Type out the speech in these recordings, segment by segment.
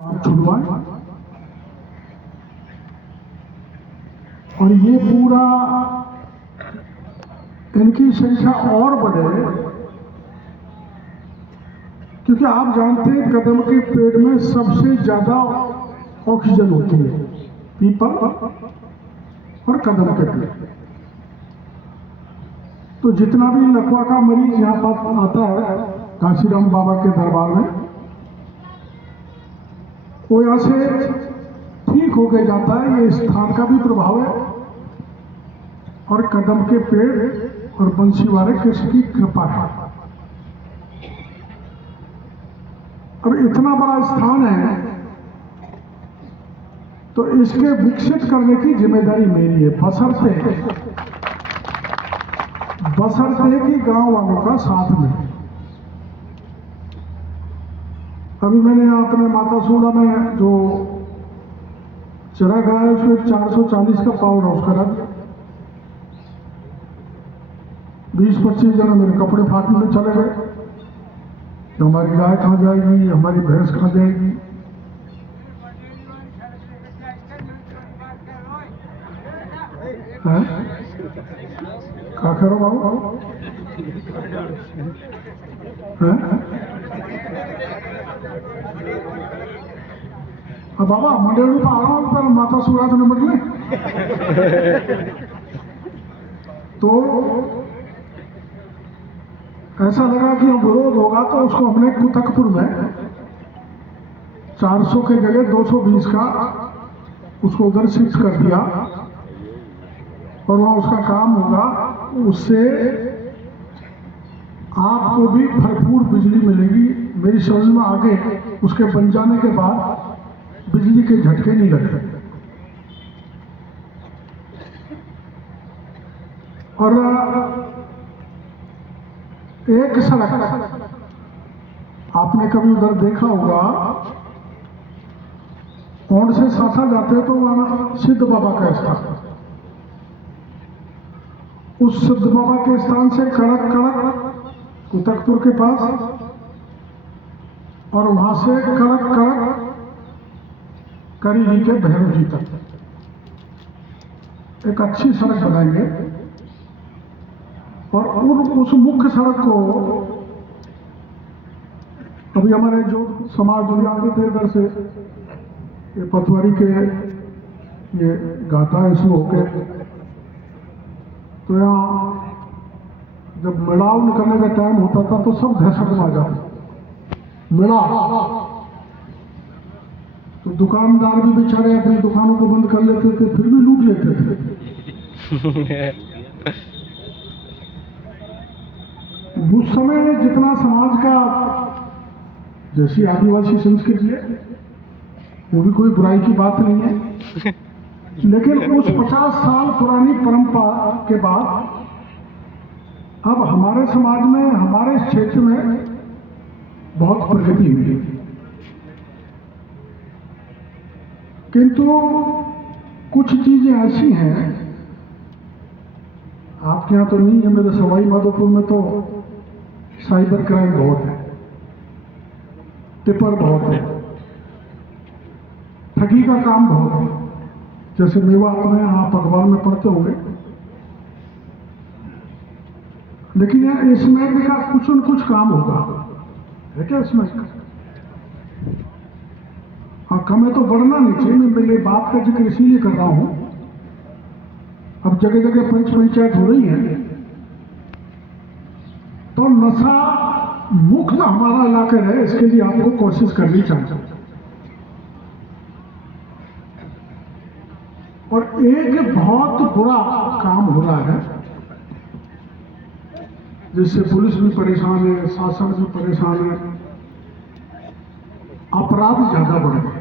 छुड़वाए और ये पूरा इनकी संख्या और बढ़े, क्योंकि आप जानते हैं कदम के पेड़ में सबसे ज्यादा ऑक्सीजन होती है, पीपल और कदम के पेड़। तो जितना भी लकवा का मरीज यहाँ पर आता है काशीराम बाबा के दरबार में, वो यहाँ से ठीक होके जाता है। ये स्थान का भी प्रभाव है और कदम के पेड़ और बंसीवाले कृष्ण की कृपा है। अब इतना बड़ा स्थान है तो इसके विकसित करने की जिम्मेदारी मेरी है, बशर्ते कि गांव वालों का साथ मिले। अभी मैंने अपने माता सूड़ा में जो चरा गाय है उसमें 440 का पावर हाउस करा दिया। 20-25 जन मेरे कपड़े फाटने में चले गए कि हमारी गाय कहाँ जाएगी, हमारी भैंस कहाँ जाएगी। क्या करो बाबू बाबा मंडेलू पर आ रहा हूँ, पर माता सूड़ा तो नंबर ले। तो ऐसा लगा कि अब विरोध होगा तो उसको हमने कुतकपुर में 400 के जगह 220 का उसको उधर शिफ्ट कर दिया और वहाँ उसका काम होगा। उससे आपको भी भरपूर बिजली मिलेगी। मेरी समझ में आगे उसके बन जाने के बाद बिजली के झटके नहीं लगे। और एक सड़क आपने कभी उधर देखा होगा, ओंड से साथा जाते तो वहां सिद्ध बाबा का स्थान, उस सिद्ध बाबा के स्थान से कड़क कुतकपुर के पास और वहां से कड़क करीली के भैरव जी तक एक अच्छी सड़क बनाएंगे। और उस मुख्य सड़क को अभी हमारे जो समाज दुनिया के थे इधर से ये पथवारी के ये गाता है शुरू होके, तो यहाँ जब मिलाव निकलने का टाइम होता था तो सब दहशत में आ जाते मिलाव। तो दुकानदार भी बेचारे अपनी दुकानों को बंद कर लेते थे, फिर भी लूट लेते थे। उस समय जितना समाज का जैसी आदिवासी संस्कृति है वो भी कोई बुराई की बात नहीं है, लेकिन उस 50 साल पुरानी परंपरा के बाद अब हमारे समाज में, हमारे क्षेत्र में बहुत प्रगति हुई है। किंतु कुछ चीजें ऐसी हैं, आपके यहाँ तो नहीं है, मेरे सवाई माधोपुर में तो साइबर क्राइम बहुत है, टिपर बहुत है, ठगी का काम बहुत है। जैसे मेवात में आप अखबार में पढ़ते होंगे, लेकिन यार इसमें भी का कुछ न कुछ काम होगा है क्या इसमें? हाँ, हमें तो बढ़ना नहीं चाहिए। मैं ये बात का जिक्र इसीलिए कर रहा हूं, अब जगह जगह पंचायत हो रही है तो नशा मुक्त हमारा इलाका है, इसके लिए आपको कोशिश करनी चाहिए। और एक बहुत बुरा काम हो रहा है जिससे पुलिस भी परेशान है, शासन भी परेशान है, अपराध ज्यादा बढ़ गए।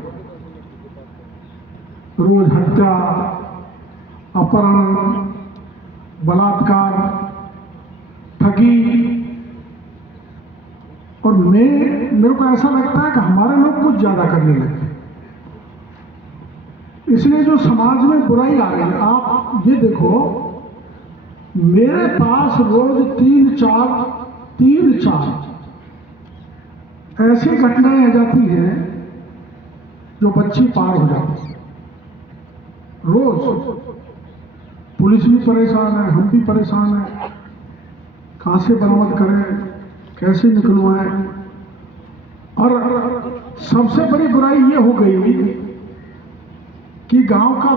रोज हत्या, अपहरण, बलात्कार, ठगी। और मेरे को ऐसा लगता है कि हमारे लोग कुछ ज्यादा करने लगते हैं, इसलिए जो समाज में बुराई आ रही है। आप ये देखो, मेरे पास रोज 3-4 ऐसी घटनाएं आ जाती हैं जो बच्ची पार हो जाती। रोज पुलिस भी परेशान है, हम भी परेशान हैं, कहाँ से बरामद करें, कैसे निकलवाएं। और सबसे बड़ी बुराई ये हो गई कि गांव का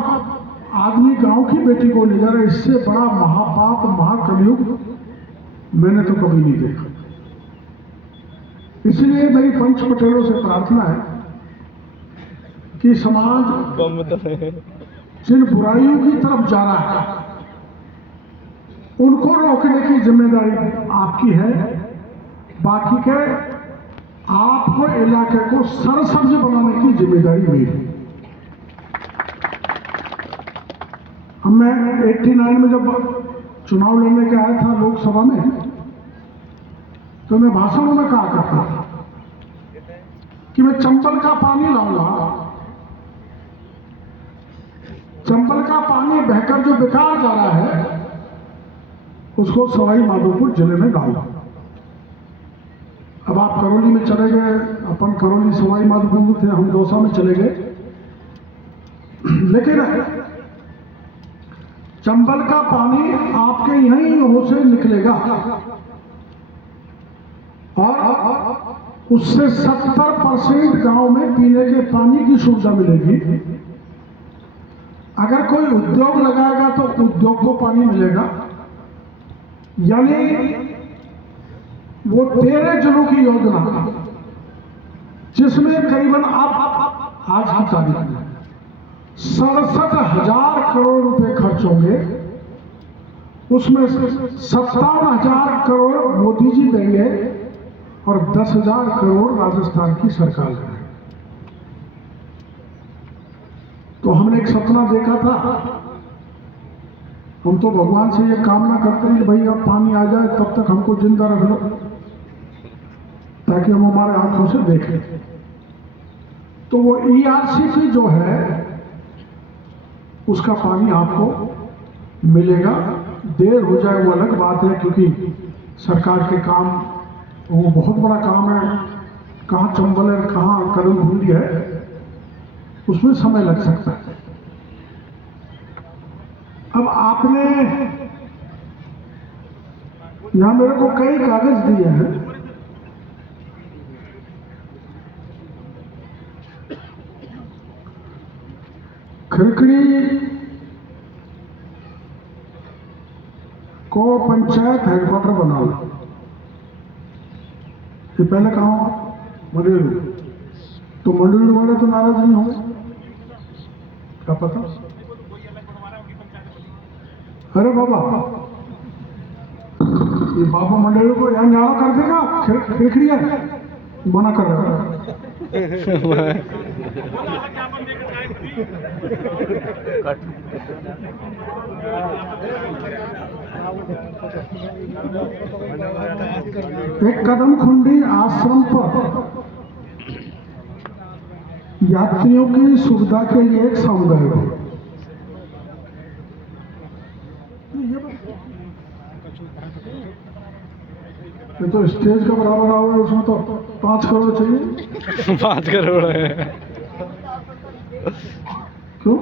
आदमी गांव की बेटी को ले जा रहा है। इससे बड़ा महापाप, महाकलयुग मैंने तो कभी नहीं देखा। इसलिए मेरी पंच पटेलों से प्रार्थना है कि समाज जिन बुराइयों की तरफ जा रहा है उनको रोकने की जिम्मेदारी आपकी है। बाकी के आपको इलाके को सरसब्ज बनाने की जिम्मेदारी मेरी। अब मैं 89 में जब चुनाव लड़ने के आया था लोकसभा में, तो मैं भाषणों में कहा करता था कि मैं चंबल का पानी लाऊंगा, चंबल का पानी बहकर जो बेकार जा रहा है उसको सवाई माधोपुर जिले में डालूंगा। अब आप करौली में चले गए, अपन करौली सवाई माधोपुर में थे, हम दौसा में चले गए, लेकिन चंबल का पानी आपके यहीं से निकलेगा और उससे 70% गांव में पीने के पानी की सुविधा मिलेगी। अगर कोई उद्योग लगाएगा तो उद्योग को पानी मिलेगा। यानी वो 13 जिलों की योजना जिसमें करीबन आज की तारीख में 67,000 करोड़ रुपए खर्च होंगे, उसमें 57,000 करोड़ मोदी जी देंगे और 10,000 करोड़ राजस्थान की सरकार देगी। तो हमने एक सपना देखा था, हम तो भगवान से ये कामना करते हैं कि भाई अब पानी आ जाए तब तक हमको जिंदा रख लो ताकि हम हमारे आंखों से देखें। तो वो ERCP जो है उसका पानी आपको मिलेगा। देर हो जाए वो अलग बात है, क्योंकि सरकार के काम वो बहुत बड़ा काम है। कहाँ चंबल है, कहाँ करौली है, उसमें समय लग सकता है। अब आपने यहां मेरे को कई कागज दिए हैं, खिरकड़ी को पंचायत हेडक्वार्टर बनाओ। ये पहले कहा मंडली, तो मंडली वाले तो नाराज नहीं होंगे, क्या पता। अरे बाबा, ये बाबा मंडली को यहाँ न्याड़ा कर देगा, खिरकड़ी है, मना कर रहा है। एक कदम खुंडी आश्रम पर यात्रियों की सुविधा के लिए एक समुदाय है। ये तो स्टेज का बराबर हुआ है, उसमें तो 5 करोड़ चाहिए। 5 करोड़ है क्यों?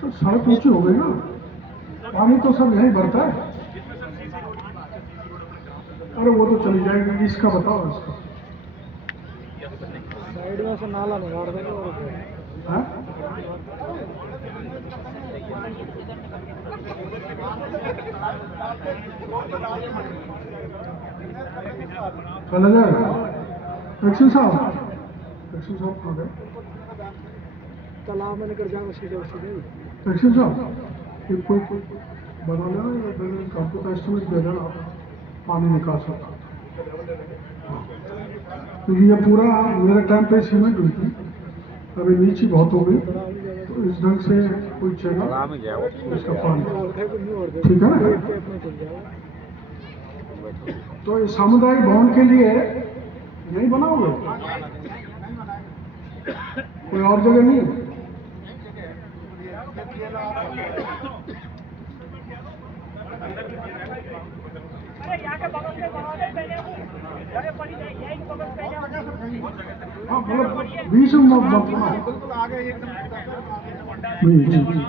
तो सड़क ऊंची हो गई ना, पानी तो सब यहीं भरता है। अरे वो तो चली जाएगी, इसका बताओ। इसका साइड में से नाला निकाल देंगे। चला जाएगा। एक्शन साहब कहाँ गए? तालाब में निकल जाएंगे सीधे सीधे। एक्शन साहब, ये कोई बना लेना, आपको का एस्टिमेट दे देना, पानी निकाल सकता। क्योंकि ये पूरा मेरे टाइम पे सीमेंट हुई थी, अभी नीचे बहुत हो गई, तो इस ढंग से कोई चेगा इसका पानी, ठीक है ना। तो ये सामुदायिक भवन के लिए यही बनाओगे, कोई और जगह नहीं है? हाँ मतलब बीच में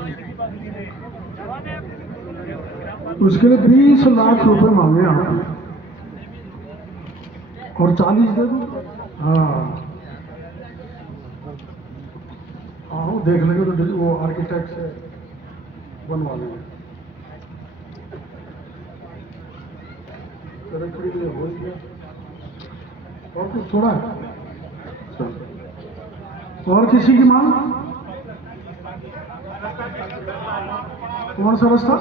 उसके लिए 20 लाख रुपए मांगे आप और 40 दे दो। हाँ हाँ वो देख लेंगे तो वो आर्किटेक्ट से बनवा लेंगे। करेक्टली तो हो ही गया और कुछ थोड़ा है। और किसी की मांग? कौन सा रास्ता?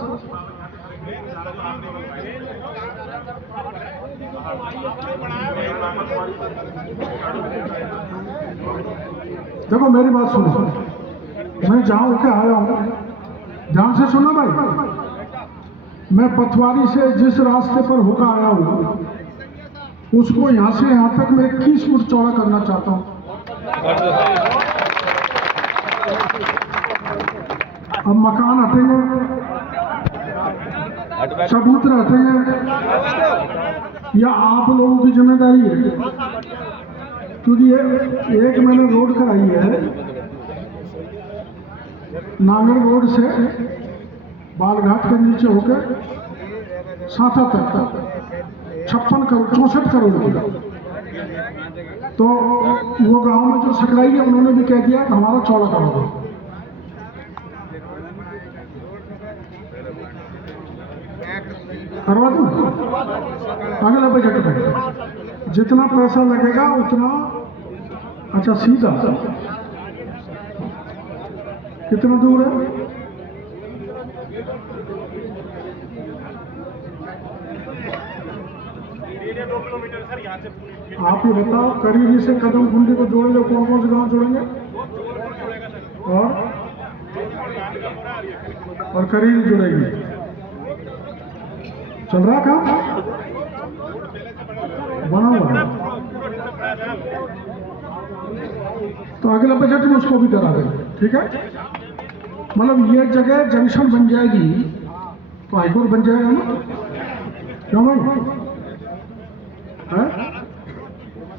देखो मेरी बात सुनो, मैं जहां होके आया हूं, ध्यान से सुनो भाई, मैं पथवारी से जिस रास्ते पर होकर आया हूं उसको यहां से यहां तक मैं 21 फुट चौड़ा करना चाहता हूं। अब मकान हटेंगे, चबूतरे हटेंगे, या आप लोगों की जिम्मेदारी है? क्योंकि ये एक मैंने रोड कराई है नागर रोड से बालघाट के नीचे होकर साथा तक 56 करोड़ 64 करोड़ की। तो वो गांव में जो सकराई है उन्होंने भी कह दिया कि हमारा चौड़ा करा दो। करवा दूं? अगले बजट में जितना पैसा लगेगा उतना। अच्छा सीधा कितना दूर है? आप ये बताओ, करीबी से कदम कुंडी को जोड़ेंगे, कौन कौन से गांव जोड़ेंगे? और करीबी जुड़ेगी। चल रहा काम, बना हुआ है। तो अगले बजट में उसको भी करा देंगे, ठीक है? मतलब ये जगह जंक्शन बन जाएगी तो हाईकोर्ट बन जाएगा ना? क्यों भाई है?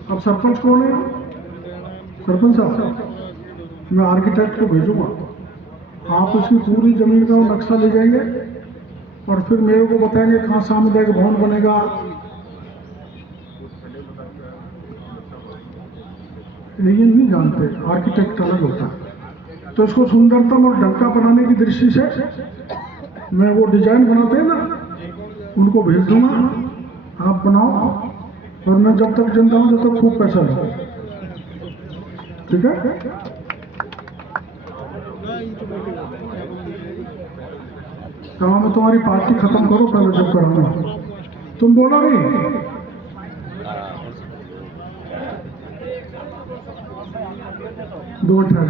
अब सरपंच कौन है? सरपंच साहब, मैं आर्किटेक्ट को भेजूंगा, आप उसकी पूरी जमीन का नक्शा ले जाएंगे और फिर मेरे को बताएंगे कहाँ सामुदायिक भवन बनेगा। ये नहीं जानते, आर्किटेक्ट अलग होता है। तो इसको सुंदरतम और ढंका बनाने की दृष्टि से मैं वो डिजाइन बनाते हैं ना, उनको भेज दूंगा, आप बनाओ, और मैं जब तक जिंदा हूं जब तक खूब पैसा लगा, ठीक है? काम में तुम्हारी पार्टी खत्म करो पहले, जब कराना। तुम बोलो नहीं, दो ठहर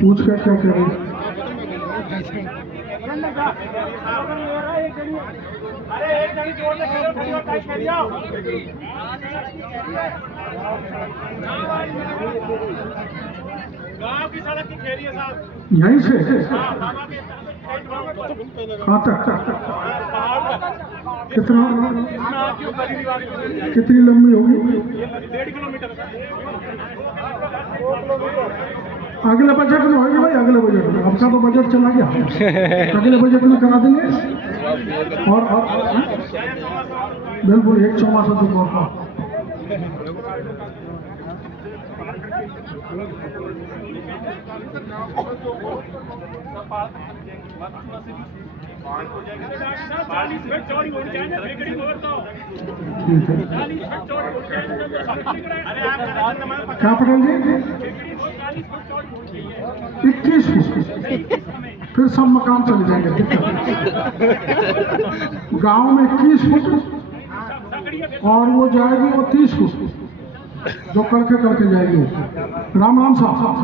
पूछ कर क्या कह रही? गांव की सड़क की खेरी है साहब, यहीं से कहाँ तक? कितना, कितनी लंबी होगी? 1.5 किलोमीटर। अगले बजट में होगी भाई, अगले बजट में। आपका तो बजट चला गया, अगले बजट में करा देंगे। और बिल्कुल 1 चौमासा तो मौका। क्या पटेल जी? 21 फुट, फिर सब मकान चले जाएंगे। गांव में 21 फुट और वो जाएगी वो 30 फुट, जो करके जाएगी। राम राम साहब,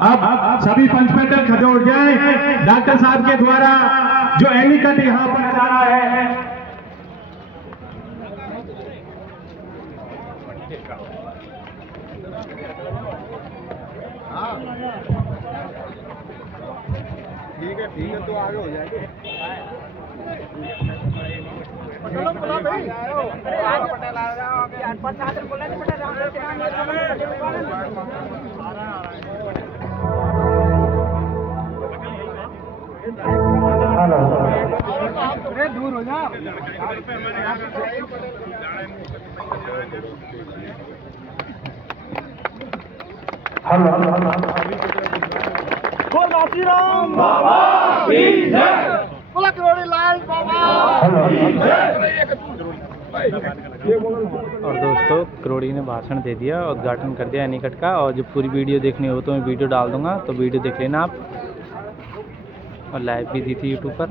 अब सभी पंच पैटर्न खड़े हो जाए। डॉक्टर साहब के द्वारा जो एलिकट यहाँ पर जा रहा है, दूर हो जा। बोल बाजीराम बाबा की जय। बोला करोड़ी लाल बाबा। और दोस्तों करोड़ी ने भाषण दे दिया, उद्घाटन कर दिया एनीकट का। और जब पूरी वीडियो देखनी हो तो मैं वीडियो डाल दूंगा, तो वीडियो देख लेना आप। और लाइव भी दी थी यूट्यूब पर।